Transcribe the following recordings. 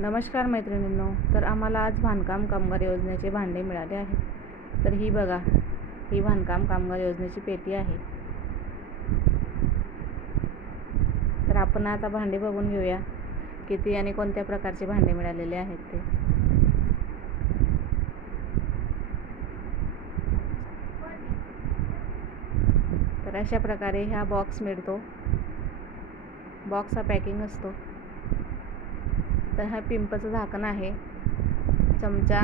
नमस्कार मैत्रिणींनो. तर आम्हाला आज बांधकाम कामगार योजनेचे भांडे मिळाले आहेत. तर ही बघा, ही बांधकाम कामगार योजनेची पेटी आहे. तर आपण आता भांडे बघून घेऊया किती आणि कोणत्या प्रकारचे भांडे मिळालेले आहेत ते. तर अशा प्रकारे हा बॉक्स मिळतो. बॉक्सचा पॅकिंग असतो. तर हा पिंपचं झाकण आहे, चमचा,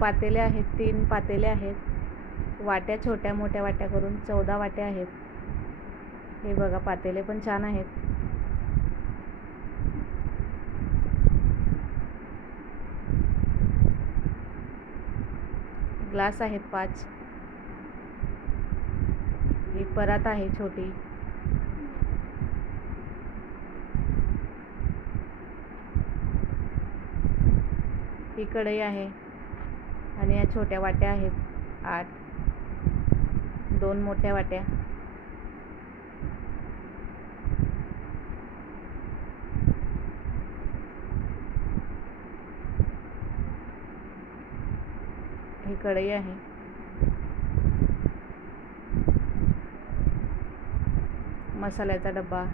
पातेले आहेत, 3 पातेले आहेत, वाट्या छोट्या मोठ्या वाट्या करून 14 वाट्या आहेत. हे बघा, पातेले पण छान आहेत. ग्लास आहेत 5. ही परात आहे छोटी. ही कढई आहे आणि या छोट्या वाट्या आहेत 8, 2 मोठ्या वाट्या. ही कढई आहे. मसाल्याचा डब्बा,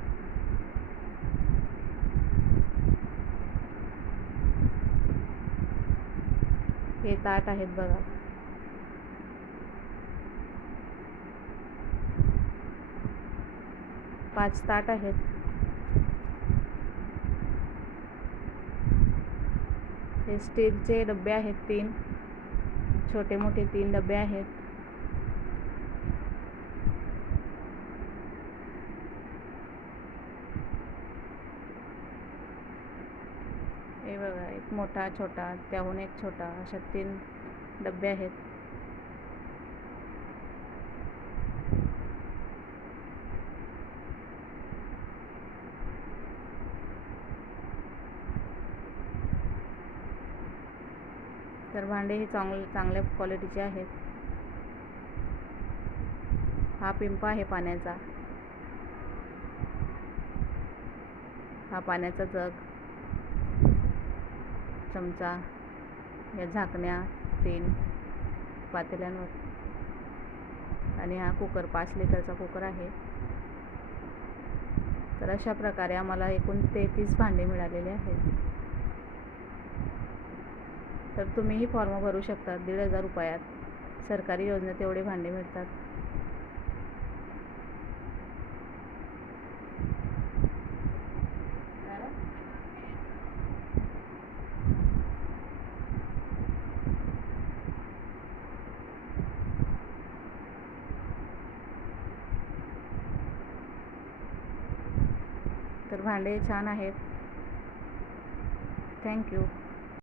हे ताट आहेत बघा. पाच ताट आहेत. हे स्टीलचे डबे आहेत 3, छोटे मोठे 3 डबे आहेत. हे बघा, एक मोठा, छोटा, त्याहून एक छोटा, अशा 3 डबे आहेत. तर भांडे हे चांगल्या क्वालिटीचे आहेत. हा पिंप आहे पाण्याचा. हा पाण्याचा जग, चमचा, या झाकण्या 3 पातेल्यांवर, आणि हा कुकर 5 लिटरचा कुकर आहे. तर अशा प्रकारे आम्हाला एकूण 33 भांडे मिळालेले आहेत. तर तुम्हीही फॉर्म भरू शकता. 1,500 रुपयात सरकारी योजनेत एवढे भांडे मिळतात. तर भांडे छान आहेत. थँक्यू.